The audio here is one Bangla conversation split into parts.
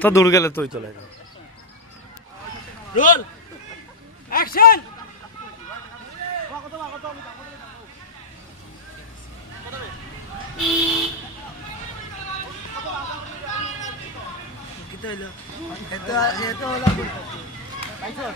অত দূর গেলে তুই চলে যাও। Roll action. কিতে হইলো এত লাগবে পাইছো।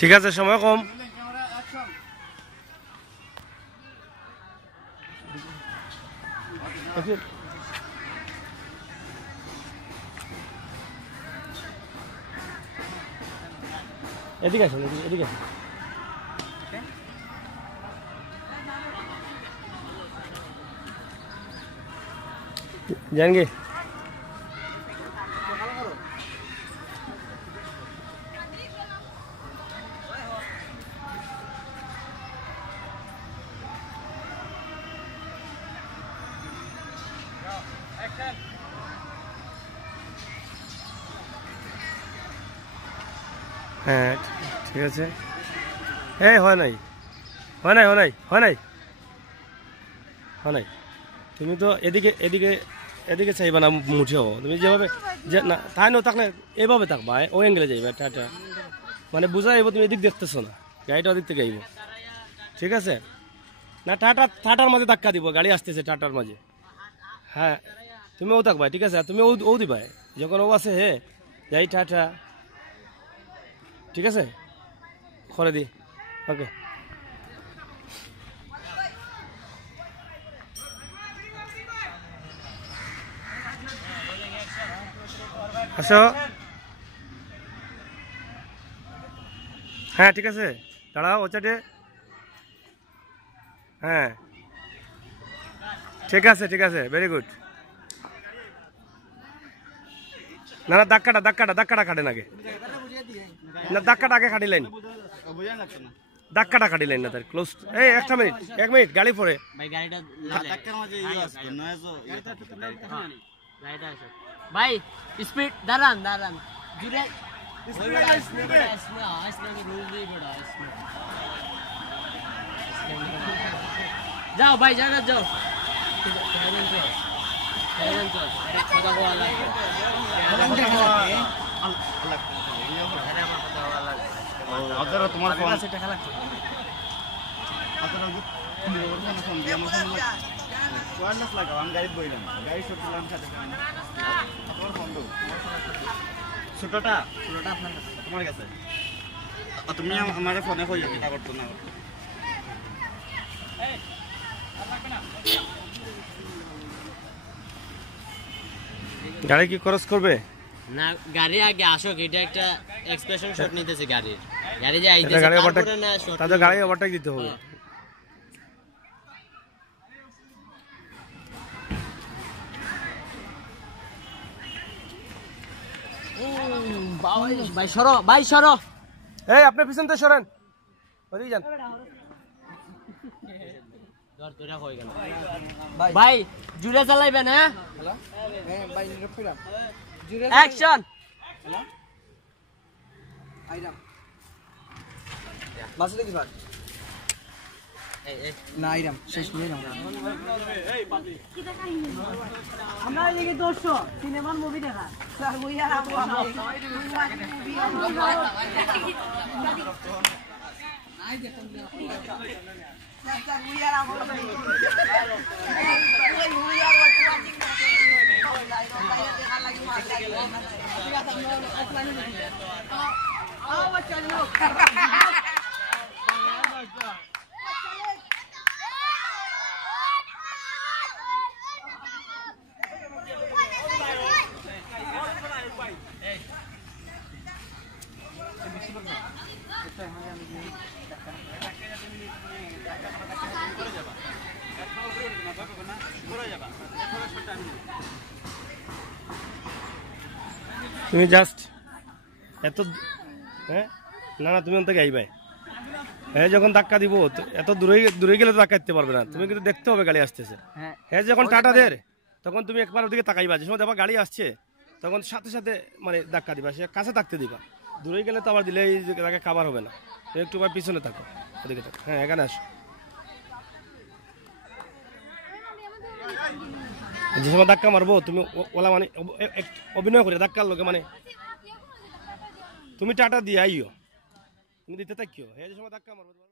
ঠিক আছে, সময় কম। এদিকে আসুন, এদিকে আসুন। जाएंगे হ্যাঁ ঠিক আছে। এই হয় নাই, হয় নাই, হয় নাই, হয় নাই, হয় নাই। তুমি তো এদিকে এদিকে এদিকে চাইবা না মুঠেও, তুমি যেভাবে যে না তাই না থাকলে এইভাবে থাকবা, ওই অ্যাঙ্গেলে যাইবা টাটা, মানে বুঝাইব তুমি এদিক দেখতেছো না, গাড়িটা ওদিক থেকে আইব। ঠিক আছে না, টাটার মাঝে ধাক্কা দিব, গাড়ি আসতেছে টাটার মাঝে। হ্যাঁ তুমি ও থাকবা, ঠিক আছে, তুমি ও দিবা যখন ও আছে। হে যাই টাটা, ঠিক আছে, করে দি। ওকে আসো। হ্যাঁ ঠিক আছে, দাঁড়াও ও চাটে। হ্যাঁ ঠিক আছে, ঠিক আছে, ভেরি গুড। না না, ধাক্কাটা খাটেন আগে, না ধাক্কাটা আগে খাটিলেন, ধাক্কাটা খাটিলেন না তার ক্লোজ। এই একটা মিনিট, এক মিনিট, গাড়ি পরে ভাই স্পিড দাঁড়ান জুড়ে যাও ভাই, জায়গা যাও। তোমার ছোটটা তোমার কাছে, তুমি আমার ফোনে কই এটা করতো না। গাড়ি কি খরচ করবে না? গাড়ি আগে আসুক, এটা একটা এক্সপ্রেশন শট নিতেছে গাড়ির। গাড়ি যে আইতেছে তাদের গাড়ি ওভারটেক দিতে হবে। ভাই সরো, ভাই সরো। এই আপনি পিছন থেকে সরেন, ওদিকে যান। ভাই জুড়ে চালাইবেন। হ্যাঁ অ্যাকশন। বাসে দেখি ভাই না আইরাম শেষ করে নাও আমরা এদিকে দর্শক সিনেমার মুভি দেখা স্যার বইয়া রাখো নাই দেখুন স্যার বইয়া রাখো তুমি জাস্ট এত হ্যাঁ না না তুমি অন্তকে আইবাই হ্যাঁ যখন ধাক্কা দিব এত দূরে গেলে তো ধাক্কা দিতে পারবে না তুমি কিন্তু দেখতে হবে গাড়ি আসতেছে হ্যাঁ যখন টাটা দের তখন তুমি একবার ওদিকে তাকাইবা যে সময় দেখবা গাড়ি আসছে তখন সাথে সাথে মানে ধাক্কা দিবা সে কাছে থাকতে দিবা দূরে গেলে তো আবার দিলে এই জায়গায় খাবার হবে না একটু পিছনে থাকো ওদিকে থাকো হ্যাঁ এখানে আসো যে সময় ধাক্কা মারবো তুমি ওলা মানে অভিনয় করে ধাক্কার লোকে মানে তুমি টাটা দিয়ে আইও তুমি দিতে থাকিও যে সময় ধাক্কা মারবো